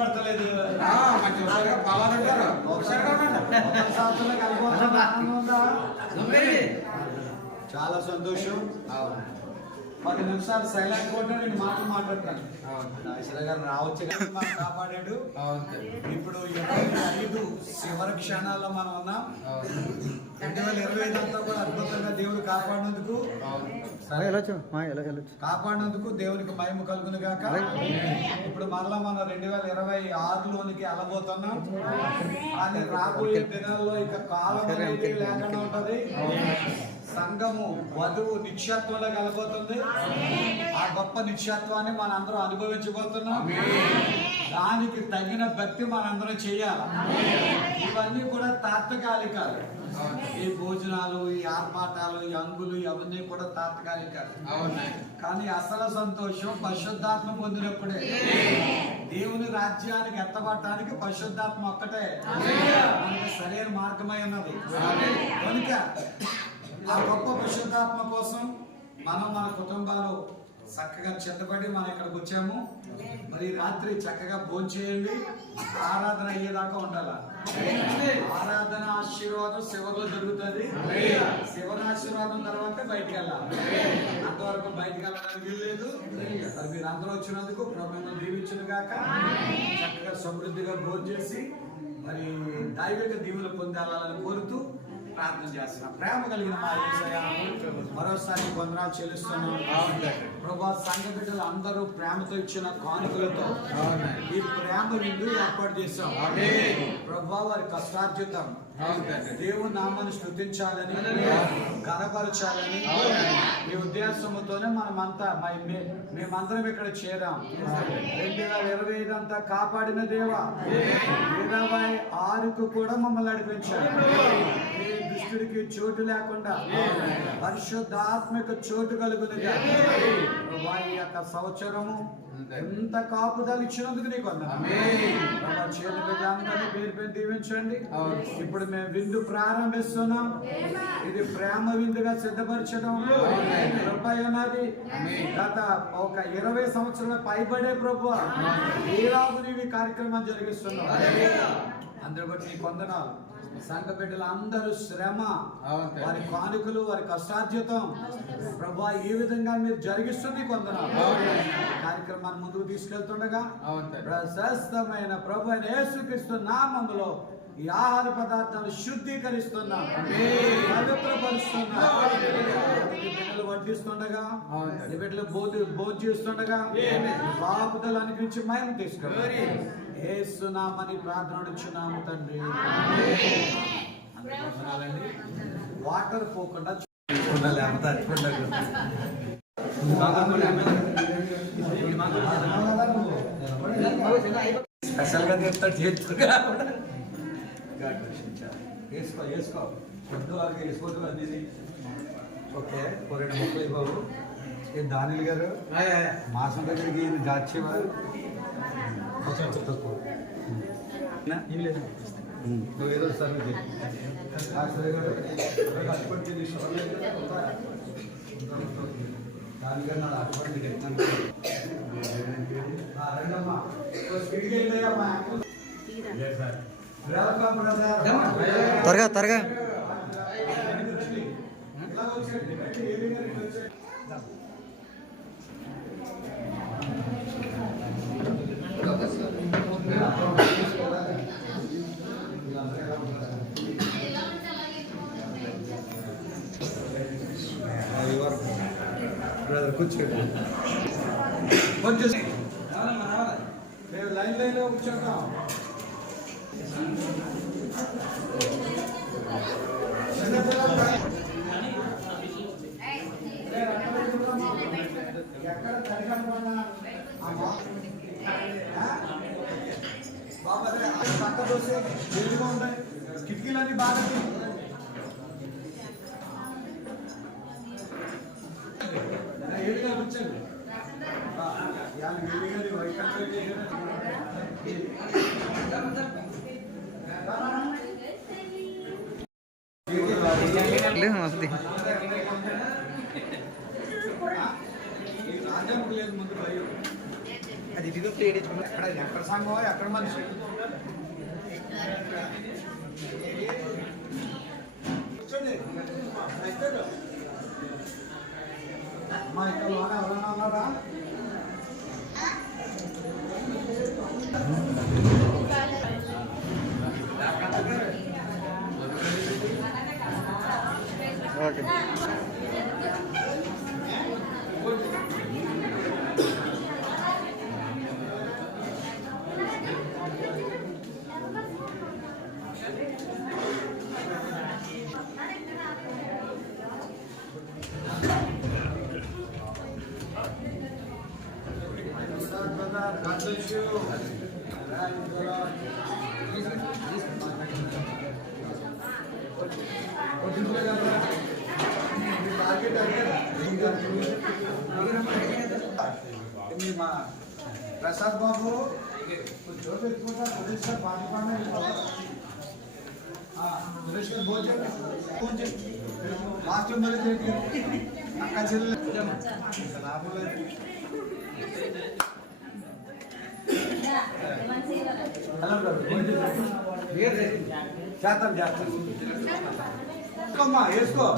పడతలేదు. చాలా సంతోషం. 10 నిమిషాలు సైలెంట్ కూడా నేను మాట్లాడతాను. ఈశ్వర గారు రావచ్చు కానీ మనం కాపాడాడు. ఇప్పుడు 25 చివరి క్షణాల్లో మనం ఉన్నాం. 2025 అంతా కూడా అద్భుతంగా దేవుడు కాపాడినందుకు కాపాడినందుకు దేవునికి మహిమ కలుగును గాక. ఇప్పుడు మరలా మనం 2026లోనికి వెళ్ళబోతున్నాం. కానీ రాబోయే దినాల్లో ఇక కాలం అనేది లేకుండా ఉంటది. సంఘము వధువు నిత్యత్వంలో కలబోతుంది. ఆ గొప్ప నిత్యత్వాన్ని మనందరం అనుభవించబోతున్నాం. దానికి తగిన భక్తి మనందరం చేయాలి. ఇవన్నీ కూడా తాత్కాలికాలు. ఈ భోజనాలు, ఈ ఆర్పాటాలు, ఈ అంగులు అవన్నీ కూడా తాత్కాలికాలు. కానీ అసలు సంతోషం పరిశుద్ధాత్మ పొందినప్పుడే. దేవుని రాజ్యానికి ఎత్తబడటానికి పరిశుద్ధాత్మ ఒక్కటే మనకి సరైన మార్గమై ఉన్నది. కనుక ఆ గొప్ప పరిశుద్ధాత్మ కోసం మనం మన కుటుంబాలు చక్కగా చెత్తపడి మనం ఇక్కడికి వచ్చాము. మరి రాత్రి చక్కగా భోంచేయండి. ఆరాధన అయ్యేదాకా ఉండాల. ఆరాధన ఆశీర్వాదం శివలో జరుగుతుంది. శివన ఆశీర్వాదం తర్వాత బయటికి వెళ్ళాలి. అంతవరకు బయటికి వెళ్ళడానికి వీల్లేదు. మరి మీరు అందరూ వచ్చినందుకు ప్రభుత్వం దీవించును గాక. చక్కగా సమృద్ధిగా భోజనం చేసి మరి దైవిక దీవులు పొందాలని కోరుతూ ప్రార్థన చేస్తున్నాం. ప్రేమ కలిగిన మా యేసయ్య మరోసారి వందనాలు చెల్లిస్తున్నాం. ప్రభా సంఘ బిడ్డలు అందరూ ప్రేమతో ఇచ్చిన కానుకలతో ఈ ప్రేమ విందు ఏర్పాటు చేశాం. ప్రభా వారి కష్టార్జితం దేవుని నామాన్ని స్తుతించాలని, కనపరచాలని ఈ ఉద్దేశంతోనే మనమంతా మేమందరం ఇక్కడ చేరాం. 2025 అంతా కాపాడిన దేవా, 26కు కూడా మమ్మల్ని నడిపించారు. దుష్టుడికి చోటు లేకుండా పరిశుద్ధాత్మక చోటు కలుగునుగా. వారి యొక్క సంవత్సరము ఎంత కాపుదలు ఇచ్చినందుకు నీకు చేతి బిడ్డలందరినీ పేరు పేరు దీవించండి. ఇప్పుడు మేము విందు ప్రారంభిస్తున్నాం. ఇది ప్రేమ విందుగా సిద్ధపరచడం ఉన్నది. గత ఒక 20 సంవత్సరాల పైబడే ప్రభు ఈలాగు నీవి కార్యక్రమం జరిగిస్తున్నాం. అందరి బట్టి నీ వందనాలు. సంఘ బిడ్డలు అందరూ శ్రమ, వారి కానుకలు, వారి కష్టార్జితం ప్రభా ఈ విధంగా మీరు జరిగిస్తుంది కొందనాలు. కార్యక్రమాన్ని ముందుకు తీసుకెళ్తుండగా ప్రశస్తమైన ప్రభు అయిన యేసుక్రీస్తు నామములో ఈ ఆహార పదార్థాలు శుద్ధీకరిస్తున్నాం, పవిత్రపరుస్తున్నాం. బిడ్డలు వడ్డిస్తుండగా, బిడ్డలు భోజనం చేస్తుండగా బాపుదలు అనిపించి మేము తీసుకెళ్ళాలి. యేసునామని ప్రార్థన అడుగుచున్నాము తండ్రి. వాటర్ పోకుండా లేకపోతే స్పెషల్గా చెప్తాడు చేతుగా వేసుకో వేసుకో పొద్దు అలాగే వేసుకోవద్దు అన్నీ. ఓకే 2 ముక్కలు బాబు. దానిలు గారు మాసం దగ్గరికి దాచేవారు తక్కువ నువ్వు ఏదో సర్వ్ దానిగా నా అటువంటి చెప్తాను. త్వరగా త్వరగా కూర్చోండి. కొంచెం లైన్ లైన్లో కూర్చోండి. ఎక్కడ తడిగడపడినా బాబా పక్క దోసే ఎదురుగా ఉంటాయి. కిటికీలన్నీ బాగా ఏడుగా కూర్చోండి. రాజానికి లేదు ముందు భయం. అది ఇది ప్లేట్ ఎక్కడ సంఘం ఎక్కడ మనిషి మా ఇక్కడ ఎవరన్నా ఉన్నారా? God bless you. మా ప్రసాద్ బాబు జోరు పెట్టుకుంటా సురేష్ గారు పాట పాడిన సురేష్ గారు భోజనం లాస్ట్ మళ్ళీ అక్క చెల్లెలు లాభం లేదు. చేస్తాం వేసుకోమ్మా వేసుకో.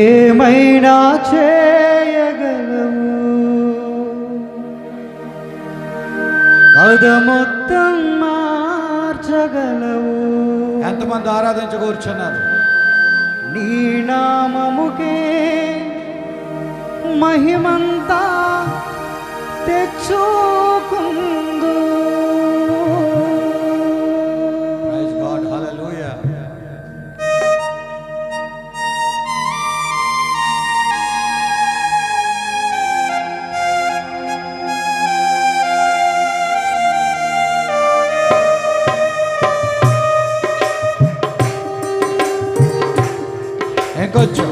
ఏమైనా చేయగలవు, అది మొత్తం మార్చగలవు. ఎంతమంది ఆరాధించ కూర్చున్నారు? నీ నామముకే మహిమంతా తెచ్చుకుందు. ప్రైజ్ గాడ్, హల్లెలూయా. ఇంకొంచెం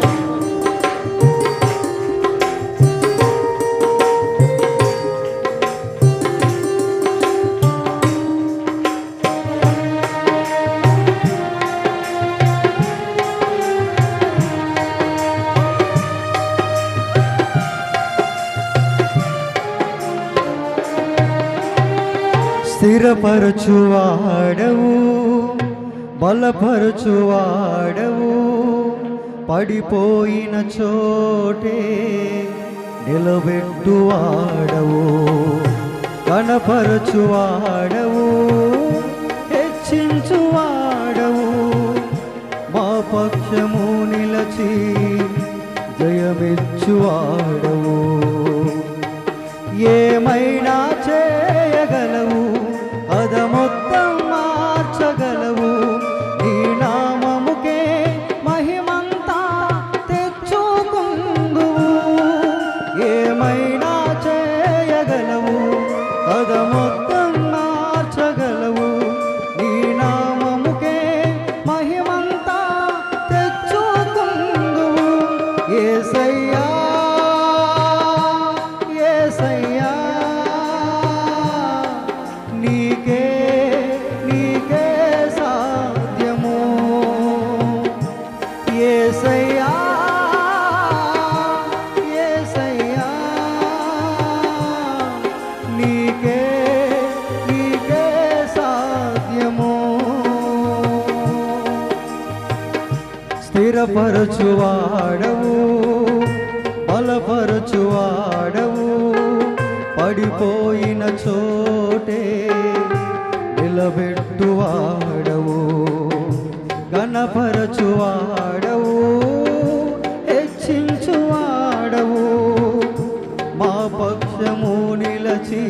స్థిరపరచువాడవు బలపరచువాడవు పడిపోయిన చోటే నిలబెట్టువాడవు కనపరచువాడవు హెచ్చించువాడవు మా పక్షము నిలచి జయమిచ్చువాడవు ఏమైనా చేయగలవు అదమొత్తం మార్చగలవు నీ నామముకే మహిమంతా తెచ్చుకుందువు ఏమైనా చేయగలవు అదమొత్తం మార్చగలవు నీ నామముకే మహిమంతా తెచ్చుకుందువు యేసయ్యా యేసయ్యా నీకే నీకే సాధ్యము యేసయ్యా యేసయ్యా నీకే నీకే సాధ్యము స్థిరపరచువాడవు బలపరచువాడవు పడిపోయిన చోటే నిలబెట్టువాడవు గణపరచువాడవు హెచ్చించువాడవు మా పక్షము నిలచి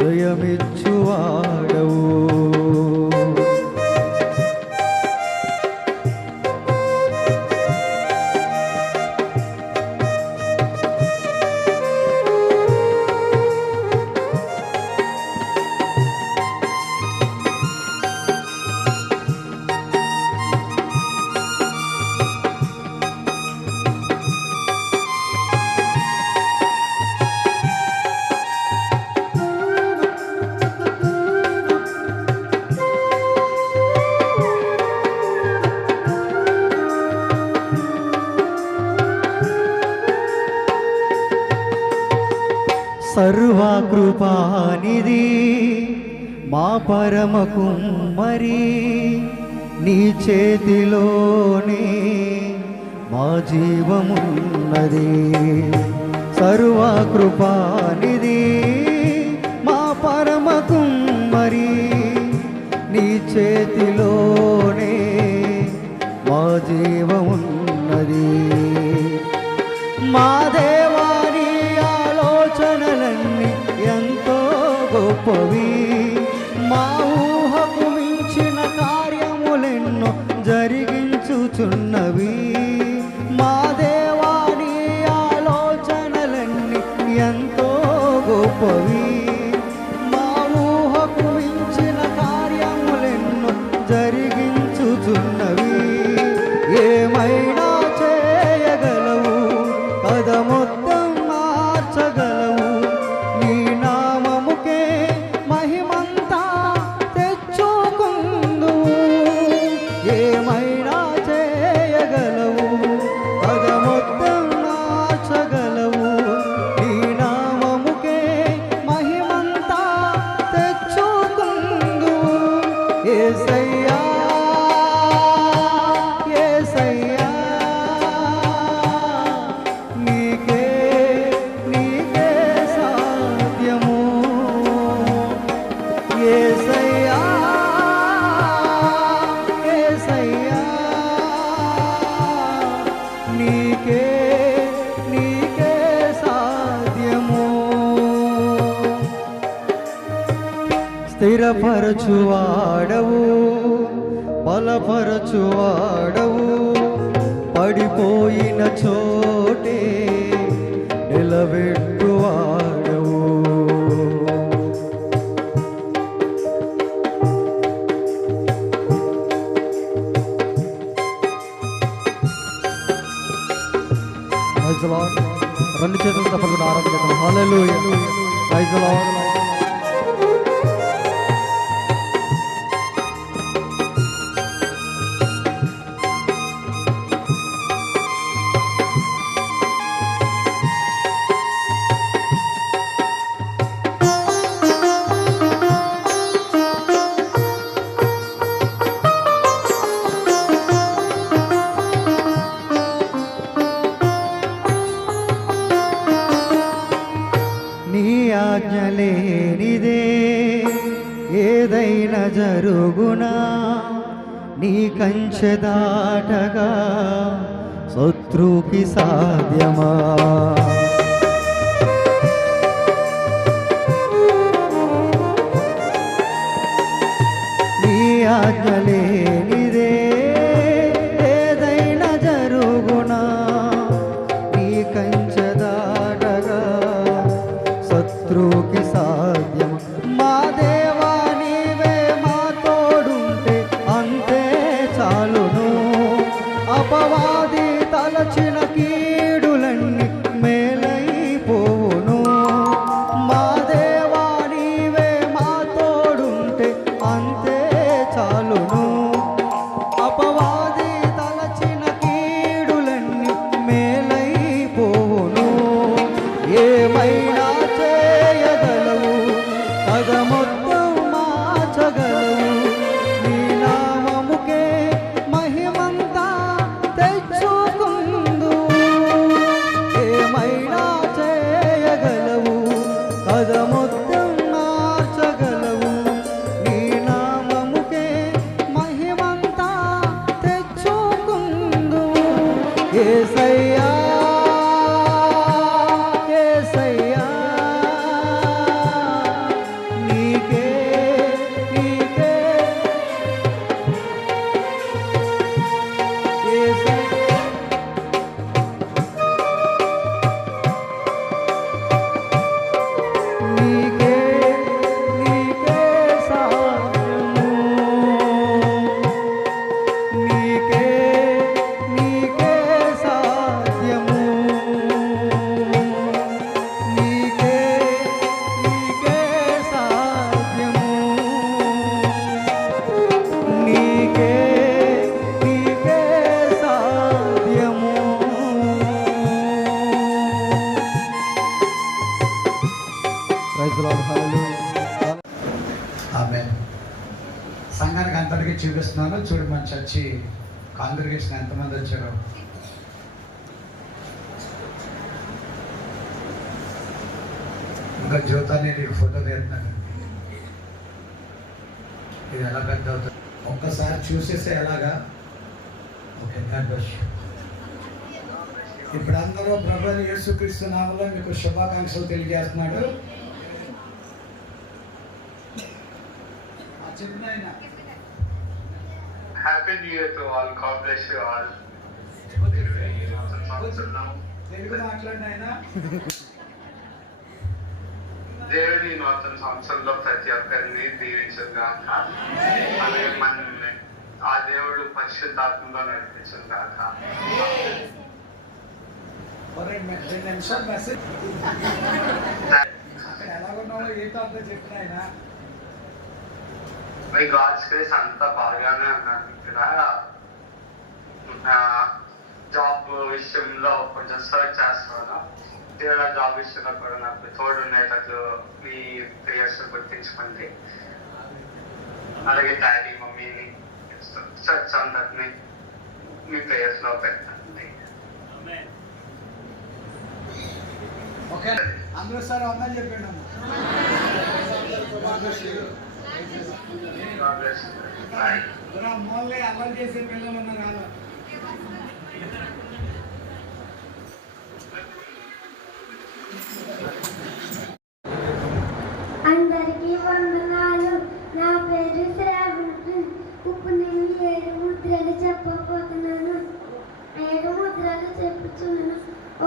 జయమిచ్చువాడవు సర్వకృపానిధి మా పరమ కుమ్మరి నీ చేతిలోనే మా జీవమున్నది సర్వకృపానిధి మా పరమ కుమ్మరి నీ చేతిలోనే మా జీవమున్నది మా దేవాని ఆలోచనలన్నీ ఎంతో గొప్పవి మా ఊహకు మించిన కార్యములెన్నో జరిగించుచున్నవి మా దేవాని ఆలోచనలన్నీ ఎంతో గొప్పవి మా ఊహకు మించిన కార్యములెన్నో జరిగించుచున్నవి ఏమైనా చేయగలవు పదమొత్తం మార్చగలవు నీ నామముకే మహిమంతా తెచ్చుకుందువు ఏమైనా చేయగలవు పదమొత్తం మార్చగలవు నీ నామముకే మహిమంతా తెచ్చుకుందువు యేసయ్యా యేసయ్యా నీకే నీకే సాధ్యము యేసయ్యా యేసయ్యా నీకే నీకే సాధ్యము స్థిరపరచువాడవు బలపరచువాడవు పడిపోయిన చోటే నిలబెట్టువాడవు ప్రైజ్ ది లార్డ్. రెండు చేతులు తప్పకుండా ఆరాధిద్దాం. హల్లెలూయా. Praise the lord. ఏదైనా జరుగునా నీ కంచె దాటగా శత్రువుకి సాధ్యమా? నీ ఆజ్ఞ లేనిదే ఏదైనా జరుగునా నీ కంచె దాటగా శత్రువుకి సాధ్యమా? మా దేవా నీవే మా తోడుంటే అంతే చాలును. అపవాది తలచిన కీడులన్నీ మేలైపోవును. మా దేవా నీవే మా తోడుంటే అంతే చాలును. అపవాది తలచిన కీడులన్నీ మేలైపోవును. ఏమైనా చేయగలవు, పగ మొత్తం మార్చగలవు. నీ నామముకే మహిమంతా తెచ్చుకుందు. ఏమైనా చేయగలవు, పగ మొత్తం మార్చగలవు. నీ నామముకే మహిమంతా తెచ్చుకుందు. యేసయ్యా యేసయ్యా నీకే నీకే యేసయ్యా నీకే నీకే సాధ్యము. నీకే నీకే సాధ్యము. నీకే నీకే సాధ్యము. నీకే నీకే సాధ్యము. Praise the lord. హల్లెలూయా. ఆమె సంఘానికి అంతటికీ చూపిస్తున్నాను. చూడు మన చర్చి కాంగ్రిగేషన్ ఎంతమంది వచ్చారో. ఇంకా జ్యోతాన్ని నీకు ఫోటో తీస్తున్నాను. ఇది ఎలా పెద్ద అవుతుంది ఒక్కసారి చూసేస్తే ఎలాగా. Okay, God bless you. ఇప్పుడు అందరూ ప్రభువైన యేసుక్రీస్తు నామములో మీకు శుభాకాంక్షలు తెలియజేస్తున్నాడు. చెప్పినాయన Happy New Year to all. God bless you all. Telugu మాట్లాడినాయన. దేవుడి నూతన సంవత్సరంలో ప్రతి ఒక్కరిని దీవించుగాక. అలాగే మనల్ని ఆ దేవుడు పరిశుద్ధాత్మలో నడిపించుగాక. రెండు నిమిషాలు మెసేజ్ అక్కడ ఎలాగున్నావో ఏంటో అంతా చెప్పినాయన. మీ గాడ్స్ గ్రేస్ అంతా బాగానే ఉన్నాను. ఇక్కడ జాబ్ విషయంలో కొంచెం సర్చ్ చేస్తున్నాను. దేవుడు జాబ్ విషయంలో కూడా నాకు తోడు ఉండేటట్లు మీ ప్రేయర్స్ గుర్తించుకోండి. అలాగే డాడీ మమ్మీని చర్చ్ అందరినీ మీ ప్రేయర్స్ లో పెట్టండి. ఓకే, అందరూ సార్ అందరూ చెప్పండి. God bless you. Bye. అమ్మోళ్ళే అల్లరి చేసే పిల్లలు ఉన్నారు. అందరికీ వందనాలు. నా పేరు శ్రావణి. ఇప్పుడు నేను 7 ముద్రలు చెప్పబోతున్నాను. 7 ముద్రలు చెప్పుచున్నాను.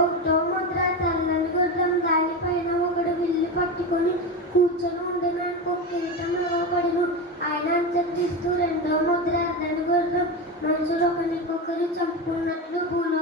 1వ ముద్ర తెల్లని గుర్రం, దానిపైన ఒకడు విల్లు పట్టుకొని కూర్చొని ఉండను, ఒక కిరీటం ఇవ్వబడును. ఆయన అంత్యక్రీస్తు. 2వ ముద్ర ఎర్రని గుర్రం, మనుషులు ఒకరికొకరు చంపుకున్నట్లు భూలో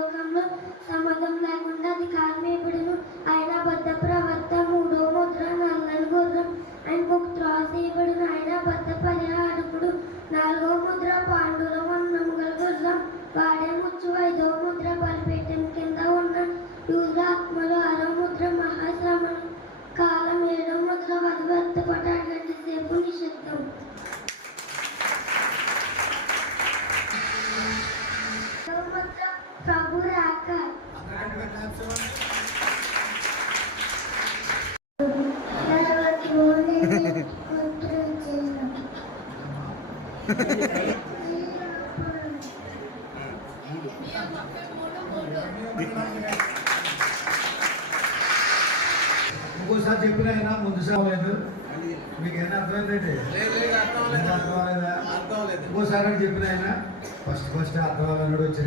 ఇంకోసారి చెప్పిన అయినా ముందు సాగలేదు. మీకు ఏమైనా అర్థమైందండి? అర్థం ఇంకోసారి చెప్పిన అయినా ఫస్ట్ అర్థం అన్నాడు వచ్చి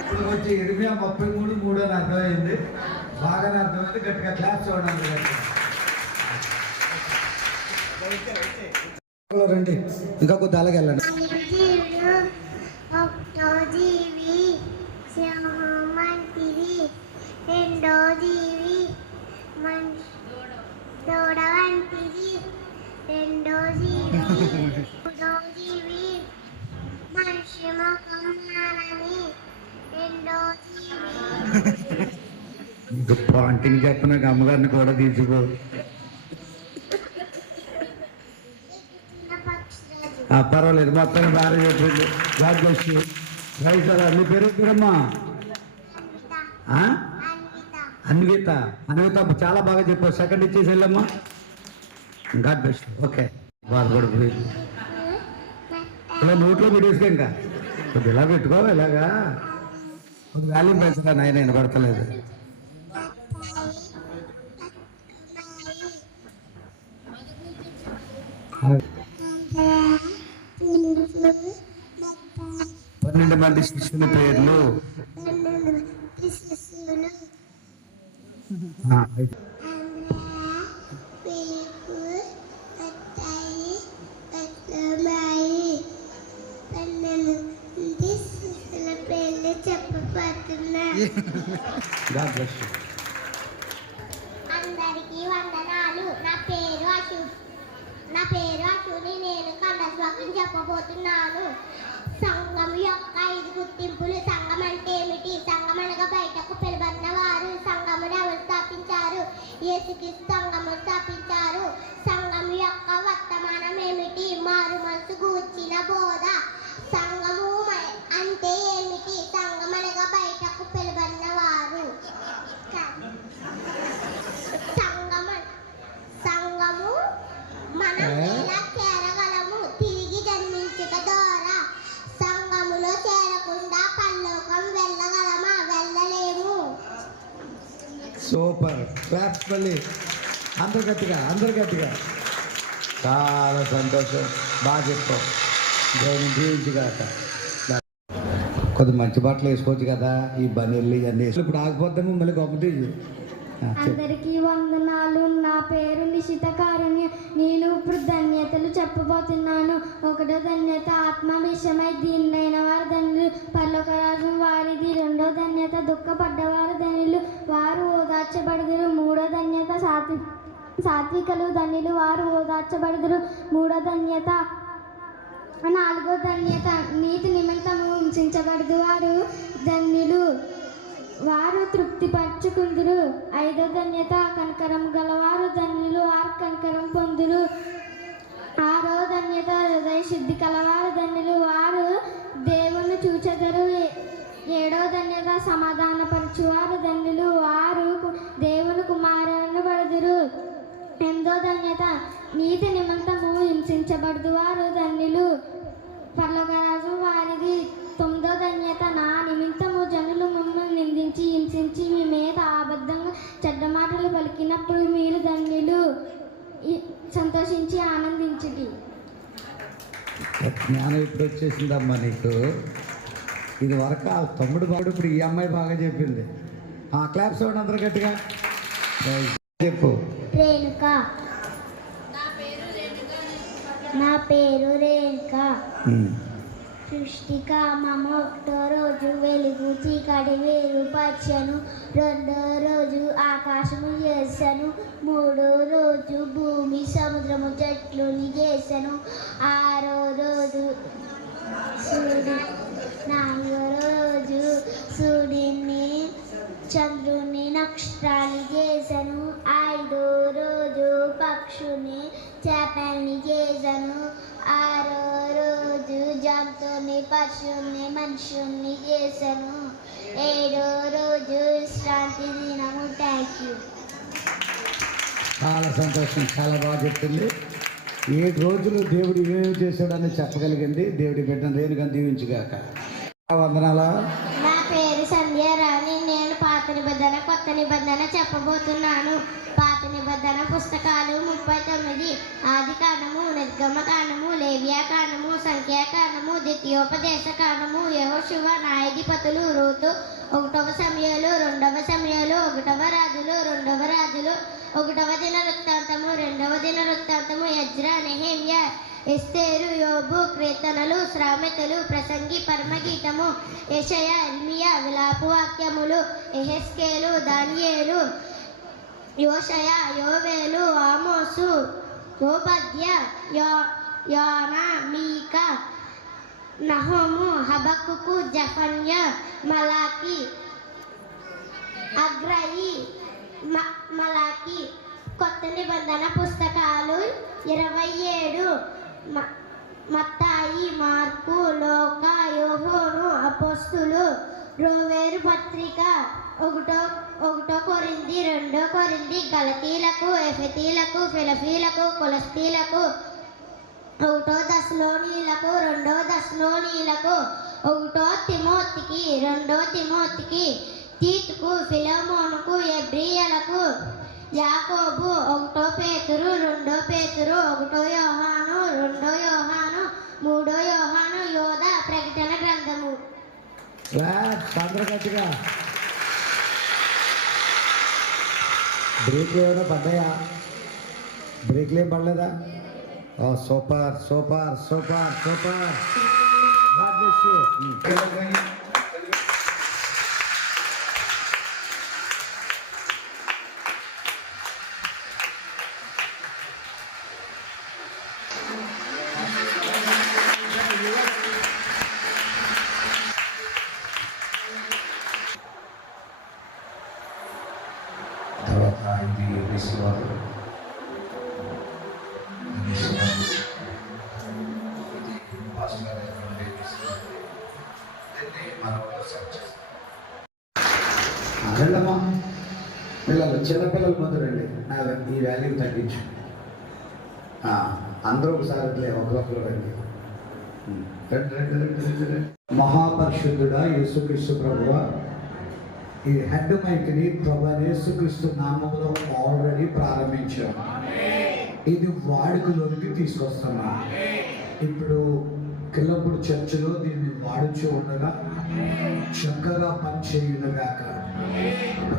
ఇప్పుడు వచ్చి 8:33 అని అర్థమైంది. బాగానే అర్థమైంది. గట్టిగా క్లాస్ చూడండి. రండి, ఇంకా కొద్ది అలాగే వెళ్ళండి. ఒకటో జీవి సింహమంటిది, రెండో జీవి దూడ వంటిది, రెండో జీవి మూడో జీవి మనిషి ముఖం నాలని, రెండో జీవి ఇంకా పాయింటింగ్ చెప్పిన అమ్మగారిని కూడా తీసుకో. పర్వాలేదు, మొత్తం బాగా చెప్పింది. God bless you. Right sir. మీ పేరు పేరమ్మా? అన్విత. అన్విత చాలా బాగా చెప్పావు. సెకండ్ ఇచ్చేసి వెళ్ళమ్మా. God bless you. ఓకే, బాధపడిపోయి ఇలా నోట్లో పెట్టేసుకో. ఇంకా కొద్ది ఇలా పెట్టుకో. ఇలాగా కొద్ది వాల్యూమ్ పెంచగా నాయన వినపడతలేదు. పన్నెండు మంది శిష్యుల పేర్లు. అందరికీ వందనాలు. నా పేరు అశ్విని. నేను కన్నస్వాకం చెప్పబోతున్నాను. సంఘం యొక్క 5 గుర్తింపులు. సంఘం అంటే ఏమిటి? సంఘం అనగా బయటకు పిలువబడిన వారు. సంఘమును ఎవరు స్థాపించారు? యేసుక్రీస్తు సంఘము స్థాపించారు. సంఘం యొక్క వర్తమానం ఏమిటి? మారు మనసు గూర్చిన బోధ. సంఘము అంటే ఏమిటి? సంఘం అనగా బయటకు పిలువబడిన వారు. సంఘము మనం ఎలా చేరగలము? తిరిగి జన్మించుట ద్వారా. సంఘములో చేరకుండా పరలోకం వెళ్ళగలమా? వెళ్ళలేము. సూపర్. క్లాప్స్ మళ్ళీ అందరు గట్టిగా. చాలా సంతోషం. బాగా చెప్పావు. దేవుని దీవించుగాక. కొద్ది మంచి బట్టలు వేసుకోవచ్చు కదా. ఈ బనీళ్ళు ఇవన్నీ ఇప్పుడు ఆగిపోతాము. మళ్ళీ గొప్పటి. అందరికీ వందనాలు. నా పేరు నిశిత కారుణ్య. నేను ఇప్పుడు ధన్యతలు చెప్పబోతున్నాను. ఒకటో ధన్యత ఆత్మ విషయమై దీనులైన వారు ధన్యులు, పరలోక రాజ్యం వారిది. రెండో ధన్యత దుఃఖపడ్డవారు ధన్యులు, వారు ఓదార్చబడుదురు. మూడో ధన్యత సాత్వికలు ధన్యులు, వారు ఓదార్చబడుదురు. మూడో ధన్యత. నాలుగో ధన్యత నీతి నిమిత్తము హింసించబడదు వారు ధన్యులు, వారు తృప్తిపరచుకుందురు. ఐదో ధన్యత కనికరం గలవారు ధన్యులు, వారు కనికరం పొందురు. ఆరో ధన్యత హృదయ శుద్ధి కలవారు ధన్యులు, వారు దేవుని చూచెదరు. ఏడో ధన్యత సమాధానపరచువారు ధన్యులు, వారు దేవుని కుమారుని పడుదురు. ఎనిమిదో ధన్యత నీతి నిమిత్తము హింసించబడదు వారు ధన్యులు, పరలోక రాజ్యం వారిది. తొమ్మిదో ధన్యత నా నిమిత్తము జనులు మమ్మల్ని నిందించి హింసించి మీ మీద అబద్ధంగా చెడ్డ మాటలు పలికినప్పుడు మీరు ధన్యులు, సంతోషించి ఆనందించుడి. జ్ఞానం ఇప్పుడు వచ్చేసిందమ్మా నీకు. ఇది వరకు ఆ తమ్ముడు బాడు, ఇప్పుడు ఈ అమ్మాయి బాగా చెప్పింది. ఆ క్లాప్స్ ఇవ్వండి అందరూ గట్టిగా. చెప్పు. రేణుక. నా పేరు రేణుక. సృష్టిక. మమ ఒకటో రోజు వెలుగు చీకటి వేరుపరచను, రెండో రోజు ఆకాశము చేశాను, మూడో రోజు భూమి సముద్రము చెట్లుని చేశాను, ఆరో రోజు నాలుగో రోజు సూర్యుని చంద్రుని నక్షత్రాన్ని చేశాను, ఐదో రోజు పక్షుని చేపల్ని చేశాను, ఆరో రోజు జంతువుని పశువుని మనుషుల్ని చేశాను, ఏడో రోజు విశ్రాంతి దినము. Thank you. చాలా సంతోషం, చాలా బాగా చెప్తుంది. 7 రోజులు దేవుడు ఏమేమి చేశాడని చెప్పగలిగింది. దేవుడి బిడ్డను రేణుగా దీవించుగాక. వందనాలా. నా పేరు సంధ్యారాణి. నేను పాత నిబంధన కొత్త నిబంధన చెప్పబోతున్నాను. పాత నిబంధన పుస్తకాలు 39. ఆది కాండము, నిర్గమ కాండము, లేవియా కాండము, సంఖ్యాకాండము, ద్వితీయోపదేశ కాండము, యెహోషువ, న్యాయాధిపతులు, రూతు, 1వ సమూయేలు, 2వ సమూయేలు, 1వ రాజులు, 2వ రాజులు, 1వ దినవృత్తాంతము, 2వ దినవృత్తాంతము, ఎజ్రా, నెహెమ్యా, ఎస్తేరు, యోబు, కీర్తనలు, సామెతలు, ప్రసంగి, పరమగీతము, యెషయా, ఇర్మీయా, విలాప వాక్యములు, యెహెజ్కేలు, దానియేలు, యోషయా, యోవేలు, ఆమోసు, ఓబద్యా, యోనా, మీకా, నహూము, హబక్కుకు, జెఫన్యా, మలాకి, అగ్రయి, మలాకి. కొత్త నిబంధన పుస్తకాలు 27. మత్తాయి, మార్కు, లూకా, యోహాను, అపోస్తులు, రోవేరు పత్రిక, 1 కొరింథీ, 2 కొరింథీ, గలతీలకు, ఎఫెతీలకు, ఫిలిప్పీలకు, కొలస్తీలకు, 1 దశలోనీయులకు, 2 దశలోనీయులకు, 1 తిమోతికి, 2 తిమోతికి, తీతుకు, ఫిలెమోనుకు, ఎబ్రీయులకు, యాకోబు, 1 పేతురు, 2 పేతురు, 1 యోహాను, 2 యోహాను, 3 యోహాను, యోధ, ప్రకటన గ్రంథము. గట్టిగా. బ్రేక్లు ఏమైనా పడ్డాయా? బ్రేక్లు ఏం పడలేదా? Super super super super. God bless you. తర్వాత ఇది విశ్వాసం రండమ్మా పిల్లలు, చిన్నపిల్లల ముందు రండి. ఈ వాల్యూ తగ్గించు. అందరూ ఒకసారి ఒకరొకరు రండి. మహాపరిశుద్ధుడా యేసుక్రీస్తు ప్రభువా, ఈ హెడ్ మైక్ని ప్రభు యేసుక్రీస్తు నామములో ఆల్రెడీ ప్రారంభించాం. ఇది వాడుకలోనికి తీసుకొస్తున్నా. ఇప్పుడు కిల్లప్పుడు చర్చిలో దీన్ని వాడుచూ ఉండగా చక్కగా పనిచేయునుగాక.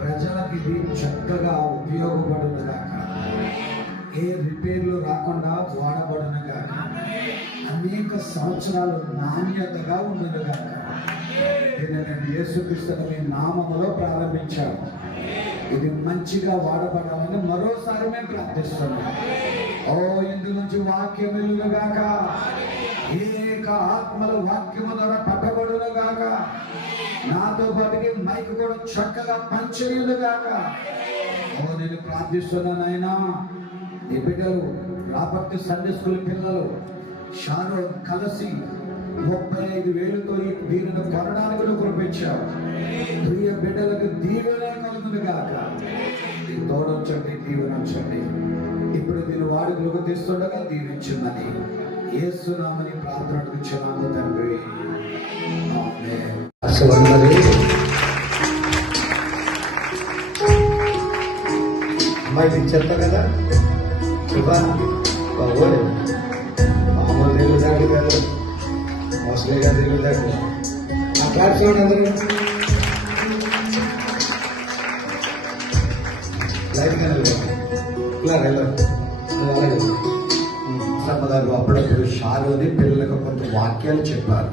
ప్రజలకు ఇది చక్కగా ఉపయోగపడునుగాక. ఏ రిపేర్లు రాకుండా వాడబడునుగాక. అనేక సంవత్సరాలు నాణ్యతగా ఉండునుగాక. దీన్ని నేను యేసుక్రీస్తుని మీ నామములో ప్రారంభించాను. ఇది మంచిగా వాడబడాలని మరోసారి మేము ప్రార్థిస్తున్నాం. ఇందు నుంచి వాక్యం వెలుగుగాక. ఏక ఆత్మల వాక్యము ద్వారా పట్టబడునుగాక. నాతో పాటుకి మైక్ కూడా చక్కగా పనిచేయునుగాక. నేను ప్రార్థిస్తున్నానైనా ఈ బిడ్డలు రాబట్టి సండే స్కూల్ పిల్లలు షారో కలిసి 35,000తో ఈ దీనిని కొనడానికి కురిపించావు. ప్రియ బిడ్డలకు దీవెన కలుగునుగాక. తోడంచండి, దీవెనంచండి. ఇప్పుడు దీని వాడుకలకు తెస్తుండగా దీవించున్నది యేసునామని ప్రార్థన అడుగుచున్నాము తండ్రి. ఆమేన్. అమ్మాయి చెప్తా కదా మామూలు దేవుడు దాకా కాదు, మోసలేగా దేవుడు దాకా. నా క్లాస్ చూడండి అందరూ అలాగే అప్పుడప్పుడు షారోని పిల్లలకు కొంత వాక్యాలు చెప్పారు.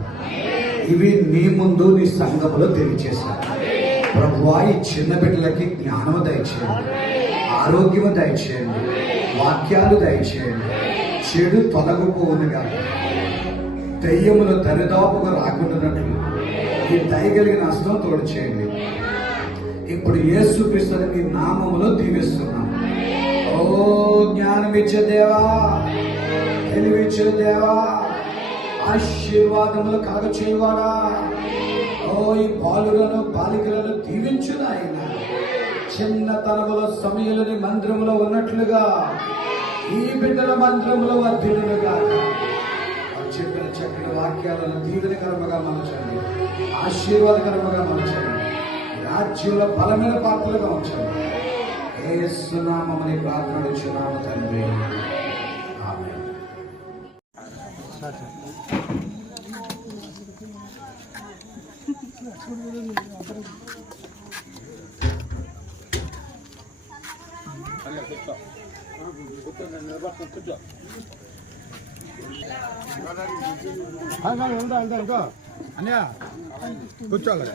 ఇవి నీ ముందు నీ సంఘములో తెలియచేశారు. ప్రభువా, ఈ చిన్న బిడ్డలకి జ్ఞానము దయచేయండి, ఆరోగ్యము దయచేయండి, వాక్యాలు దయచేయండి. చెడు తొలగిపోవునుగా, దెయ్యములు దరిదాపుగా రాకుండానట్లు ఈ దయగలిగిన హస్తం తోడు చేయండి. ఇప్పుడు యేసుక్రీస్తుని మీ నామములో దీవిస్తున్నాం. ఓ జ్ఞానం ఇచ్చే దేవా, తెలివిచ్చే దేవా, ఆశీర్వాదములు కలగ చేయవాడా, ఓ ఈ బాలులను బాలికలను దీవించు నాయన. చిన్నతనములో సమయలని మందిరములో ఉన్నట్లుగా ఈ బిడ్డల మందిరములో వర్ధిల్లుగా చెప్పిన చక్కని వాక్యాలను దీవెనకరముగా మలచండి, ఆశీర్వాదకరముగా మలచండి, రాజ్యంలో బలమైన పాత్రలుగా ఉంచండి. యేసు నామమున ప్రార్థించున్నాము తండ్రి, ఆమేన్. అన్నయ్య కూర్చోవాలి.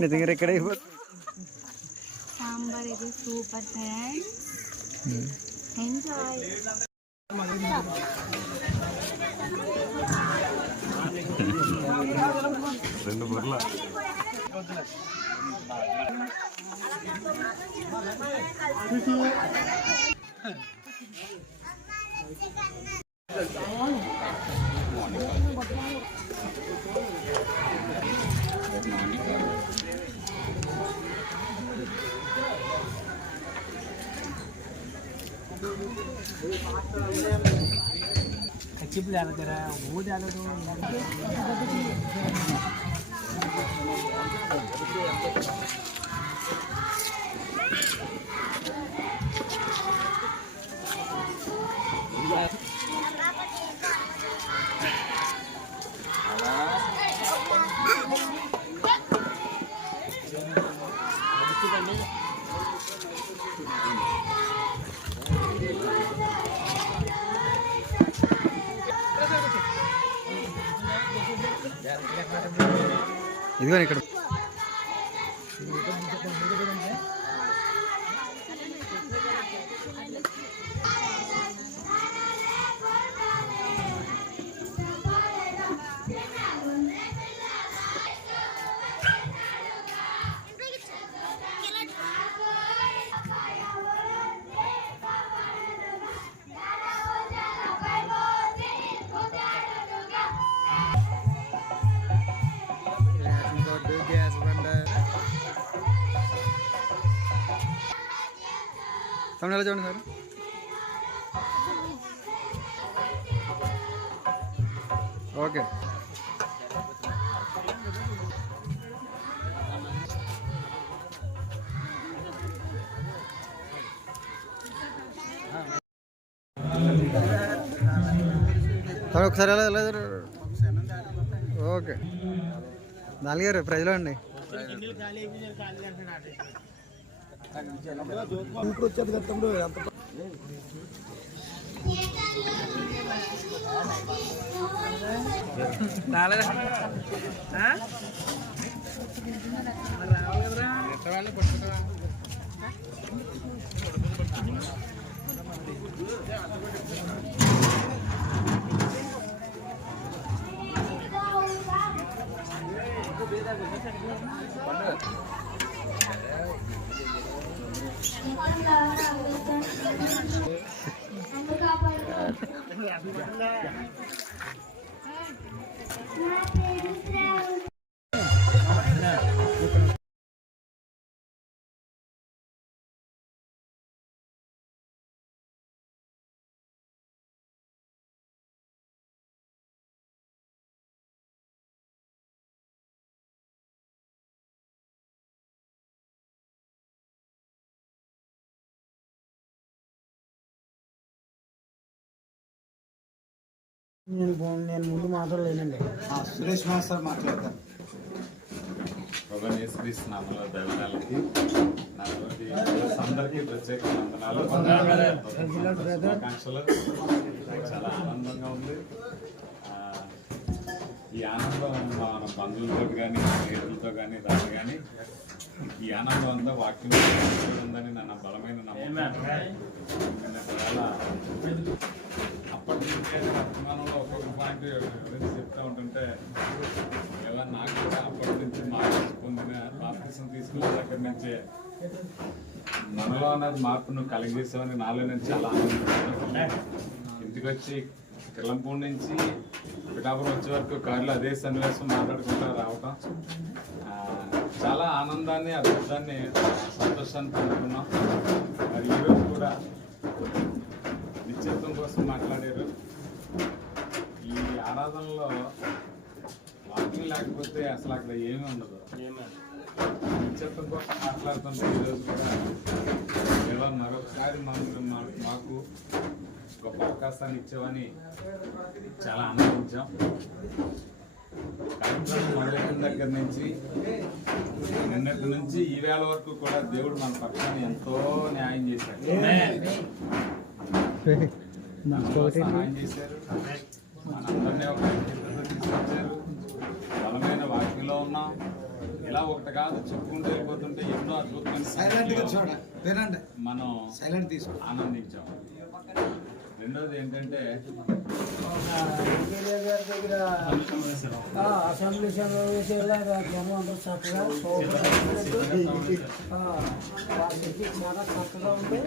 నిజంగా ఎక్కడ సాంబార్ ఇది సూపర్ ఫ్రెండ్స్, ఎంజాయ్. ఇదిగో ఇక్కడ తమిళ చూడండి సార్. ఓకే. ఒకసారి ఎలా ఓకే. నాలుగారు ప్రజలు అండి. ఇప్పుడు వచ్చేది కదా తమ్ముడు నేను ముందు మాట్లాడలేనండి. సురేష్ మాస్టర్ మాట్లాడతారు. నామలో దైవనాలకి అందరికీ ప్రత్యేక వందనాలు, శుభాకాంక్షలు. చాలా ఆనందంగా ఉంది. ఈ ఆనందం మన బంధువులతో కానీ స్నేహితులతో కానీ రాదు కానీ ఈ ఆనందం అంతా వాక్యం ఉందని నా బలమైన నమ్మకం. చాలా అప్పటి నుంచి వర్తమానంలో ఒక్కొక్క పాయింట్ గురించి చెప్తా ఉంటుంటే ఎలా నాకు కూడా అప్పటి నుంచి మార్పు పొందిన బాప్తిసం తీసుకున్న దగ్గర నుంచే మనలో అన్నది మార్పును కలిగేసామని నాలో నేను చాలా ఆనందించాను. ఇంటికి వచ్చి కిర్లంపూడి నుంచి పిఠాపురం వచ్చే వరకు కారులో అదే సన్నివేశం మాట్లాడుకుంటూ రావటం చాలా ఆనందాన్ని, అద్భుతాన్ని, సంతోషాన్ని పొందుకున్నాం. మరి ఈరోజు కూడా నిత్యత్వం కోసం మాట్లాడారు. ఈ ఆరాధనలో వాక్యం లేకపోతే అసలు అక్కడ ఏమీ ఉండదు. నిత్యత్వం కోసం మాట్లాడుతుంటే ఈరోజు కూడా దేవా మరొకసారి మాకు గొప్ప అవకాశాన్ని ఇచ్చామని చాలా ఆనందించాం. కార్యక్రమం మొదలైన దగ్గర నుంచి నిన్నటి నుంచి ఈ వేళ వరకు కూడా దేవుడు మన పక్షాన్ని ఎంతో న్యాయం చేశాడు, సహాయం చేశారు. మనందరినీ ఒక ఐక్యతతో తీసుకొచ్చారు. బలమైన వాక్యంలో ఉన్నాం. ఇలా ఒకటి కాదు చెప్పుకుంటూ వెళ్ళిపోతుంటే ఎన్నో అద్భుతమైన మనం ఆనందించాం. రెండోది ఏంటంటే అసెంబ్లీ సమావేశాలు జనం అందరూ చక్కగా చాలా చక్కగా ఉంది.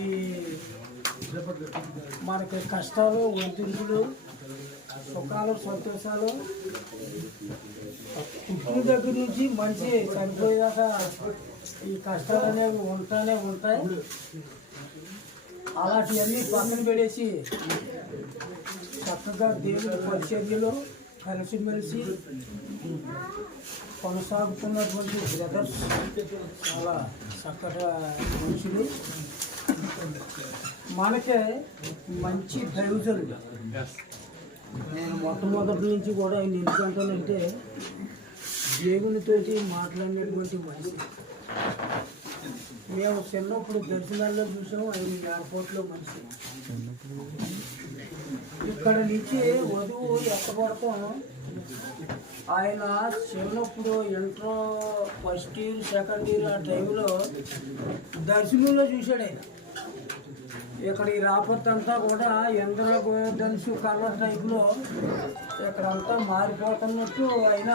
ఈ మనకి కష్టాలు, ఒత్తిడులు, సుఖాలు, సంతోషాలు పుట్టిన దగ్గర నుంచి మనిషి చనిపోయేదాకా ఈ కష్టాలు అనేవి ఉంటానే ఉంటాయి. అలాంటివన్నీ పక్కన పెడేసి చక్కగా దేవుడి పరిచర్యలో కలిసిమెలిసి కొనసాగుతున్నటువంటి బ్రదర్స్ చాలా చక్కగా మనుషులు. మనకే మంచి దైవజనుడు. నేను మొట్టమొదటి నుంచి కూడా ఆయన ఎందుకంటానంటే దేవునితోటి మాట్లాడినటువంటి మనిషి. మేము చిన్నప్పుడు దర్శనాల్లో చూసాము, ఆయన ఎయిర్పోర్ట్లో మనిషి. ఇక్కడ నుంచి వధువు ఎక్కబడతాం. ఆయన చిన్నప్పుడు inter first year, second year ఆ టైంలో దర్శనంలో చూశాడు. ఆయన ఇక్కడ ఈ రాపత్ అంతా కూడా ఇంద్ర ధనుసు కలర్ టైప్లో ఇక్కడంతా మారిపోతున్నట్టు ఆయన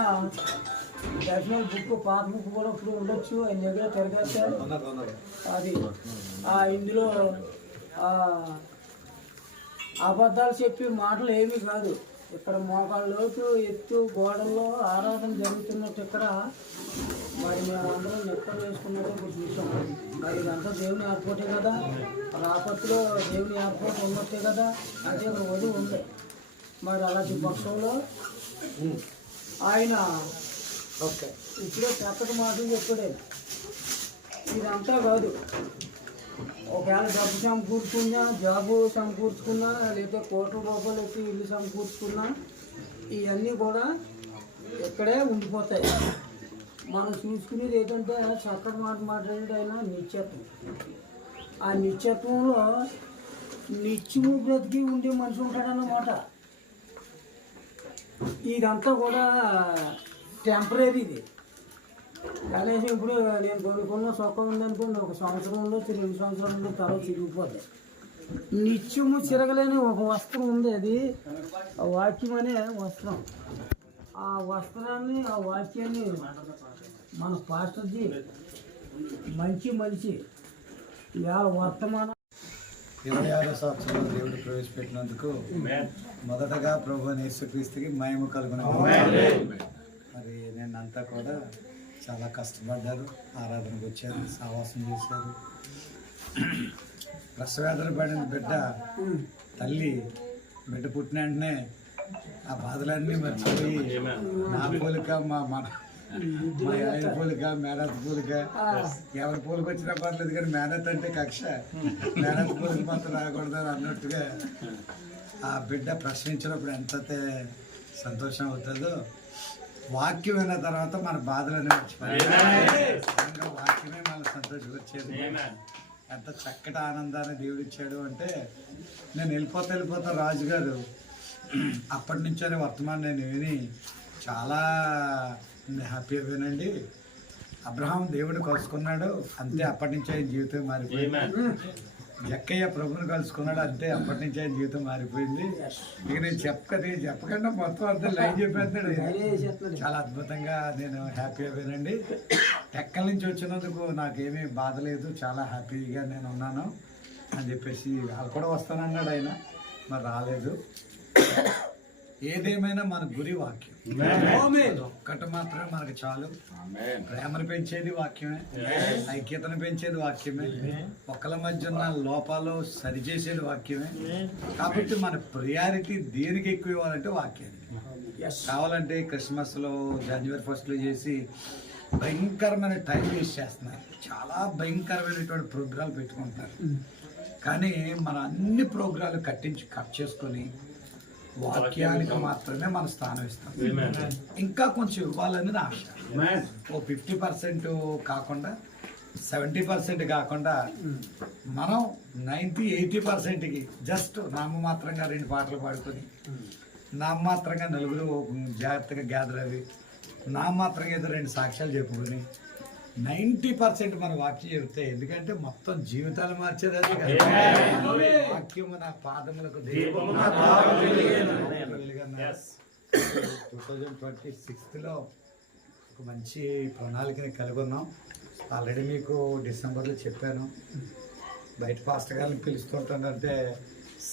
దర్శనం బుక్, పాత బుక్ కూడా ఇప్పుడు ఉండొచ్చు ఆయన దగ్గర తిరగేస్తారు. అది ఇందులో అబద్ధాలు చెప్పి మాటలు ఏమీ కాదు. ఇక్కడ మోకాళ్ళలోకి ఎత్తు గోడల్లో ఆరాధన జరుగుతున్నట్టు ఇక్కడ మరి మేమందరం నిక్కలు వేసుకున్నట్టు ఇప్పుడు చూసాం. మరి ఇదంతా దేవుని ఏర్పాటే కదా, రాపత్తులో దేవుని ఏర్పాటు ఉన్నట్టే కదా. అదే ఒక వధువు ఉంది. మరి అలాంటి పక్షంలో ఆయన ఇప్పుడే చక్కటి మాటలు చెప్పాడు. ఇదంతా కాదు, ఒకవేళ డబ్బు సమకూర్చుకున్నా, జాబు సమకూర్చుకున్నా, లేదా కోట్ల రూపాయలు వచ్చి ఇల్లు సమకూర్చుకున్నా ఇవన్నీ కూడా ఇక్కడే ఉండిపోతాయి. మనం చూసుకునేది ఏంటంటే చక్కటి మాట మాట్లాడేది ఆయన నిత్యత్వం. ఆ నిత్యత్వంలో నిత్యము బ్రతికి ఉండే మనిషి ఉంటాడన్నమాట. ఇదంతా కూడా టెంపరీది. కనీసం ఇప్పుడు నేను కొనుక్కున్న సొక్క ఉందనుకోండి, ఒక సంవత్సరంలో 2 సంవత్సరాల తర్వాత చిరిగిపోతాయి. నిత్యము చిరగలేని ఒక వస్త్రం ఉంది, అది వాక్యం అనే వస్త్రం. ఆ వస్త్రాన్ని, ఆ వాక్యాన్ని మన పాస్టర్జీ మంచి మనిషి ఇవాళ వర్తమానం 26వ సంవత్సరంలో దేవుడు ప్రవేశపెట్టినందుకు మొదటగా ప్రభువైన యేసుక్రీస్తుకి మహిమ కలుగును. మరి నిన్నంతా కూడా చాలా కష్టపడ్డారు, ఆరాధనకు వచ్చారు, సావాసం చేశారు. ప్రసవేదన పడిన బిడ్డ తల్లి బిడ్డ పుట్టిన వెంటనే ఆ బాధలన్నీ మర్చిపోయి నా పోలిక మా ఆయన పూలిక మేనత్ పూలిక ఎవరి పూలకు వచ్చినా పర్లేదు కానీ మేనత్ అంటే కక్ష మేనత్ పూలికి మాత్రం రాకూడదు అన్నట్టుగా ఆ బిడ్డ ప్రశ్నించినప్పుడు ఎంత సంతోషం అవుతుందో వాక్యం విన్న తర్వాత మన బాధలనే మర్చిపోయాం వాక్యమే మనం సంతోషపరిచేది ఎంత చక్కటి ఆనందాన్ని దేవుడు ఇచ్చాడు అంటే నేను వెళ్ళిపోతా రాజుగారు అప్పటి నుంచే వర్తమానం నేను విని చాలా హ్యాపీగా వినండి. అబ్రహాం దేవుడు కలుసుకున్నాడు అంతే, అప్పటి నుంచి ఆయన జీవితం మారిపోయింది. జక్కయ్య ప్రభుని కలుసుకున్నాడు అంతే, అప్పటి నుంచి ఆయన జీవితం మారిపోయింది. ఇక నేను చెప్పకుండా మొత్తం అంతా లైన్ చెప్పేస్తాడు. చాలా అద్భుతంగా నేను హ్యాపీగా వినండి. ఎక్కడి నుంచి వచ్చినందుకు నాకేమీ బాధ లేదు, చాలా హ్యాపీగా నేను ఉన్నాను అని చెప్పేసి వాళ్ళు కూడా వస్తానన్నాడు ఆయన, మరి రాలేదు. ఏదేమైనా మన గురి వాక్యం ఒక్కటి మాత్రమే మనకు చాలు. ప్రేమను పెంచేది వాక్యమే, ఐక్యతను పెంచేది వాక్యమే, ఒకళ్ళ మధ్య ఉన్న లోపాలు సరిచేసేది వాక్యమే. కాబట్టి మన ప్రియారిటీ దేనికి ఎక్కువ ఇవ్వాలంటే వాక్యానికి. కావాలంటే క్రిస్మస్లో జనవరి 1 చేసి భయంకరమైన టైం వేస్ట్ చేస్తున్నారు, చాలా భయంకరమైనటువంటి ప్రోగ్రాలు పెట్టుకుంటున్నారు. కానీ మన అన్ని ప్రోగ్రాలు కట్ చేసుకొని వాక్యానికి మాత్రమే మన స్థానం ఇస్తాం. ఇంకా కొంచెం ఇవ్వాలని నా ఆశ. ఓ 50% కాకుండా 70% కాకుండా మనం 90-80%కి జస్ట్ నామమాత్రంగా 2 పాటలు పాడుకొని నామమాత్రంగా 4 జాగ్రత్తగా గ్యాదర్ అవి నామమాత్రంగా ఏదో 2 సాక్ష్యాలు చెప్పుకొని 90% మన వాక్యం చెబితే, ఎందుకంటే మొత్తం జీవితాలు మార్చేది అది కదా. వాక్యము నా పాదములకు 2026లో ఒక మంచి ప్రణాళికని కలిగి ఉన్నాం. ఆల్రెడీ మీకు డిసెంబర్లో చెప్పాను. బయట పాస్టర్ గారిని పిలుస్తుంటానంటే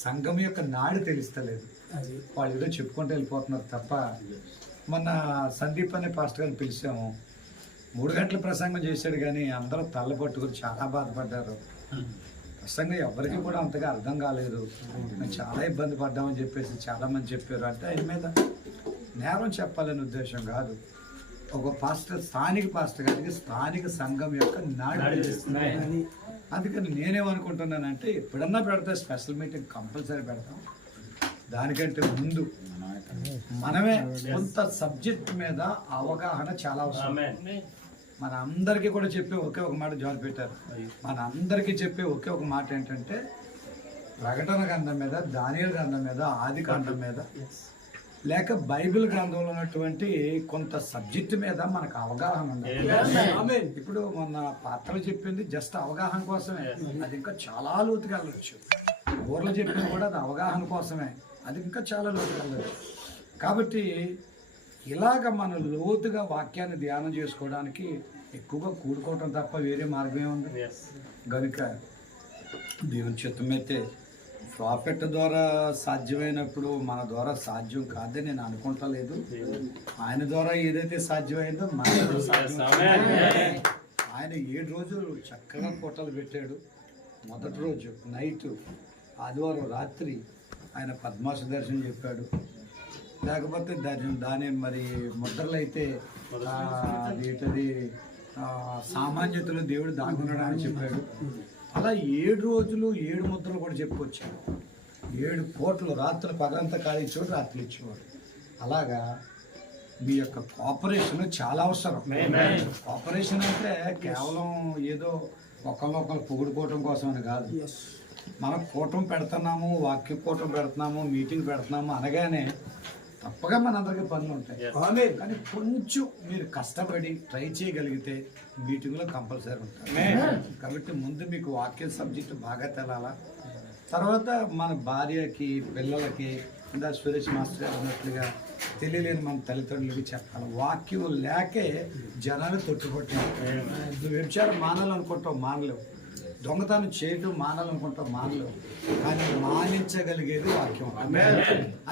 సంఘం యొక్క నాడు తెలుస్తలేదు, వాళ్ళు ఏదో చెప్పుకుంటూ వెళ్ళిపోతున్నారు తప్ప. మొన్న సందీప్ అనే పాస్టర్ గారిని పిలిచాము, 3 గంటల ప్రసంగం చేశాడు కానీ అందరూ తల్ల పట్టుకుని చాలా బాధపడ్డారు. ప్రసంగం ఎవరికి కూడా అంతగా అర్థం కాలేదు, మేము చాలా ఇబ్బంది పడ్డామని చెప్పేసి చాలామంది చెప్పారు. అంటే ఆయన మీద నేరం చెప్పాలనే ఉద్దేశం కాదు. ఒక పాస్టర్, స్థానిక పాస్టర్ గారికి స్థానిక సంఘం యొక్క నాడు తెలుస్తుంది. అందుకని నేనేమనుకుంటున్నానంటే ఎప్పుడన్నా పెడితే స్పెషల్ మీటింగ్ కంపల్సరీ పెడతాం. దానికంటే ముందు మనమే కొంత సబ్జెక్ట్ మీద అవగాహన చాలా అవసరం. మన అందరికీ కూడా చెప్పే ఒకే ఒక మాట జాన్ పెట్టారు. మన అందరికీ చెప్పే ఒకే ఒక మాట ఏంటంటే ప్రకటన గ్రంథం మీద, దానియేలు గ్రంథం మీద, ఆది కాండం మీద, లేక బైబిల్ గ్రంథంలో ఉన్నటువంటి కొంత సబ్జెక్ట్ మీద మనకు అవగాహన ఉంది. ఇప్పుడు మొన్న పాత్రలు చెప్పింది జస్ట్ అవగాహన కోసమే, అది ఇంకా చాలా లోతుగా వెళ్ళచ్చు. ఊర్లు చెప్పింది కూడా అది అవగాహన కోసమే, అది ఇంకా చాలా లోతుగా వెళ్ళచ్చు. కాబట్టి ఇలాగ మనం లోతుగా వాక్యాన్ని ధ్యానం చేసుకోవడానికి ఎక్కువగా కూడుకోవటం తప్ప వేరే మార్గం ఏముంది. కనుక దేవుని చిత్తం అయితే ప్రాఫిట్ ద్వారా సాధ్యమైనప్పుడు మన ద్వారా సాధ్యం కాదని నేను అనుకుంటలేదు. ఆయన ద్వారా ఏదైతే సాధ్యమైందో మన ఆయన 7 రోజులు చక్కగా పూటలు పెట్టాడు. మొదటి రోజు నైట్, ఆదివారం రాత్రి ఆయన పద్మాస దర్శనం చెప్పాడు. లేకపోతే దాని మరి ముద్రలు అయితే ఏంటది సామాన్యతలో దేవుడు దాగున్నాడు అని చెప్పాడు. అలా 7 రోజులు 7 ముద్రలు కూడా చెప్పుకొచ్చాడు. 7 కోట్లు రాత్రులు పగలంతా ఖాళీ ఇచ్చేవాడు, రాత్రులు ఇచ్చేవాడు. అలాగా మీ యొక్క కోఆపరేషన్ చాలా అవసరం. కోఆపరేషన్ అంటే కేవలం ఏదో ఒకళ్ళొకళ్ళు పొగుడుకోవటం కోసం అని కాదు. మనం కూటం పెడుతున్నాము, వాక్య కూటం పెడుతున్నాము, మీటింగ్ పెడుతున్నాము అనగానే తప్పగా మనందరికీ పనులు ఉంటాయి. కానీ కొంచెం మీరు కష్టపడి ట్రై చేయగలిగితే మీటింగ్లో కంపల్సరీ ఉంటాయి. కాబట్టి ముందు మీకు వాక్య సబ్జెక్ట్ బాగా తెలాలా. తర్వాత మన భార్యకి, పిల్లలకి, ఇందా సురేష్ మాస్టర్ గారు అన్నట్లుగా తెలియలేని మన తల్లిదండ్రులకి చెప్పాలి. వాక్యం లేకే జనాలు తొట్టుకొట్టారు. నువ్వు వ్యభిచారం మానాలనుకుంటావు, మానలేవు. దొంగతనం చేయటం మానాలనుకుంటాం, మానలేవు. కానీ మానించగలిగేది వాక్యం.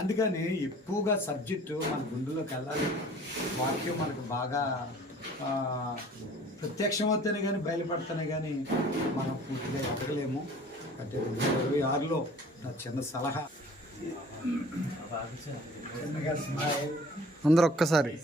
అందుకని ఎక్కువగా సబ్జెక్టు మన గుండెలోకి వెళ్ళాలి. వాక్యం మనకు బాగా ప్రత్యక్షమవుతేనే కానీ, బయలుపడితేనే కానీ మనం పూర్తిగా ఎక్కగలేము. అంటే 2026లో నా చిన్న సలహా, అందరూ ఒక్కసారి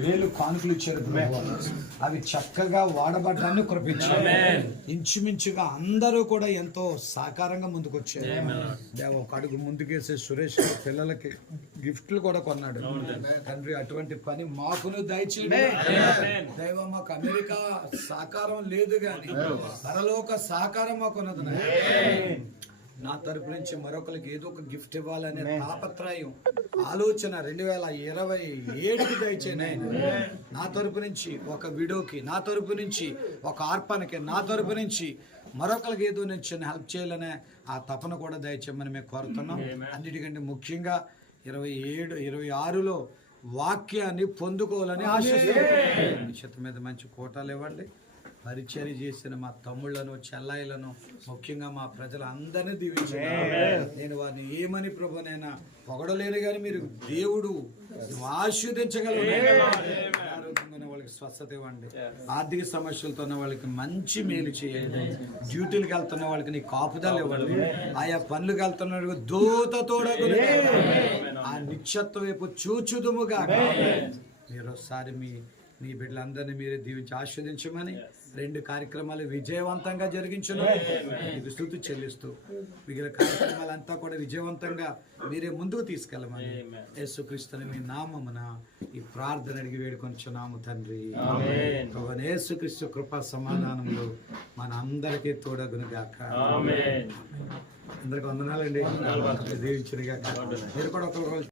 వేలు కానుకలు ఇచ్చారు ప్రభువా. అవి చక్కగా వాడబడ్డాన్ని కురిపించారు. ఇంచుమించుగా అందరూ కూడా ఎంతో సాకారంగా ముందుకొచ్చారు. దేవ ఒక అడుగు ముందుకేసే సురేష్ గారి పిల్లలకి గిఫ్ట్లు కూడా కొన్నాడు తండ్రి. అటువంటి పని మాకును దయచేయండి దైవ. మాకు అమెరికా సహకారం లేదు కానీ పరలోక సహకారం మాకున్నది. నా తరపు నుంచి మరొకరికి ఏదో ఒక గిఫ్ట్ ఇవ్వాలనే తాపత్రయం ఆలోచన 2027కి దయచేయండి. నా తరపు నుంచి ఒక విడోకి, నా తరపు నుంచి ఒక ఆర్పణకి, నా తరపు నుంచి మరొకరికి ఏదో నేను చిన్న హెల్ప్ చేయాలనే ఆ తపన కూడా దయచేయమని మేము కోరుతున్నాం. అన్నిటికంటే ముఖ్యంగా 26లో వాక్యాన్ని పొందుకోవాలని ఆశిస్తున్నాం. చేత మీద మంచి కోటాలు ఇవ్వండి. పరిచర్య చేసిన మా తమ్ముళ్లను, చెల్లాయిలను, ముఖ్యంగా మా ప్రజలందరినీ దీవించారు. నేను వారిని ఏమని ప్రభునైనా పొగడలేను కానీ మీరు దేవుడు ఆశీర్వదించగలరు. ఆరోగ్యంగా ఉన్న వాళ్ళకి స్వస్థత ఇవ్వండి. ఆర్థిక సమస్యలతో ఉన్న వాళ్ళకి మంచి మేలు చేయండి. డ్యూటీలకు వెళ్తున్న వాళ్ళకి నీ కాపుదలు ఇవ్వండి. ఆయా పనులకు వెళ్తున్న వాళ్ళకి దూతతోడగు ఆ నిత్యత్వం వైపు చూచుదుముగా. మీరు ఒకసారి మీ బిడ్డలందరినీ మీరే దీవించి ఆస్వాదించమని 2 కార్యక్రమాలు విజయవంతంగా జరిగించను మీకు స్తుతి చెల్లిస్తూ మిగిలిన కార్యక్రమాలంతా కూడా విజయవంతంగా మీరే ముందుకు తీసుకెళ్ళమని యేసుక్రీస్తుని మీ నామమున ఈ ప్రార్థన అడిగి వేడుకొంచున్నాము తండ్రి. ప్రభువైన యేసుక్రీస్తు కృపా సమాధానములు మన అందరికీ తోడగును గాక. అందరికి వందనాలండి. దీవించును గాక. మీరు కూడా ఒకరు